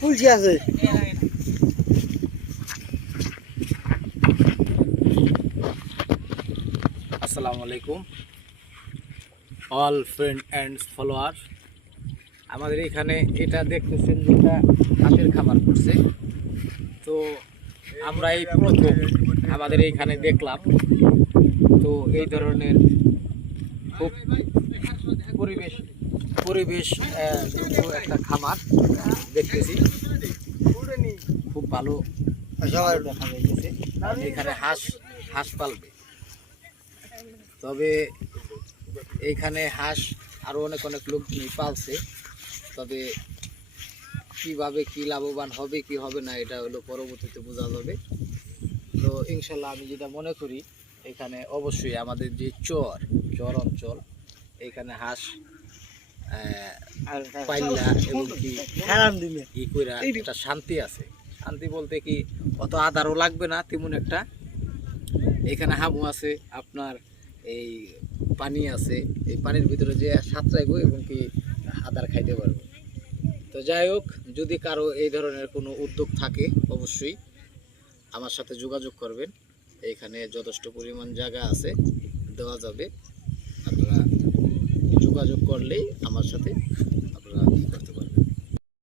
পুলছি আছে। আসসালামু আলাইকুম অল ফ্রেন্ড অ্যান্ড ফলোয়ার। আমাদের এখানে এটা দেখতেছেন যেটা হাতের খাবার করছে, তো আমরা এই প্রথম আমাদের এইখানে দেখলাম। তো এই ধরনের খুব পরিবেশ যোগ্য একটা খামার দেখতেছি, খুব ভালো দেখা যাইতেছে। এখানে হাঁস পালবে, তবে এইখানে হাঁস আরও অনেক লোক পালছে, তবে কিভাবে কি লাভবান হবে কি হবে না এটা হলো পরবর্তীতে বোঝা যাবে। তো ইনশাল্লাহ আমি যেটা মনে করি, এখানে অবশ্যই আমাদের যে চর অঞ্চল, এখানে হাঁস পাইলা এবং কি কইরা একটা শান্তি আছে। শান্তি বলতে কি অত আদারও লাগবে না তেমন একটা। এখানে হাবু আছে, আপনার এই পানি আছে, এই পানির ভিতরে যে সাঁতরাইব এবং কি আদার খাইতে পারবো। তো যাই হোক, যদি কারো এই ধরনের কোনো উদ্যোগ থাকে অবশ্যই আমার সাথে যোগাযোগ করবেন। এখানে যথেষ্ট পরিমাণ জায়গা আছে, দেওয়া যাবে। আপনারা যোগাযোগ করলেই আমার সাথে